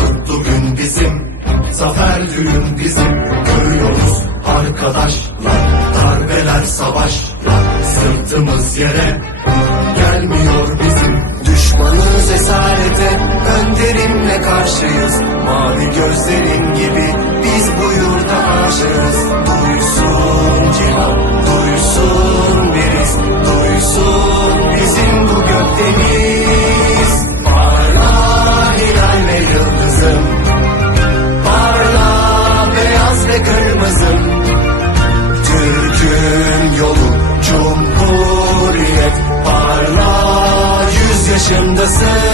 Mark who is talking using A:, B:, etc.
A: Mutlu gün bizim, zafer düğün bizim. Görüyoruz arkadaşlar, darbeler savaşlar. Sırtımız yere gelmiyor bizim. Düşmanız esarete, önderimle karşıyız. Mavi gö 真的死。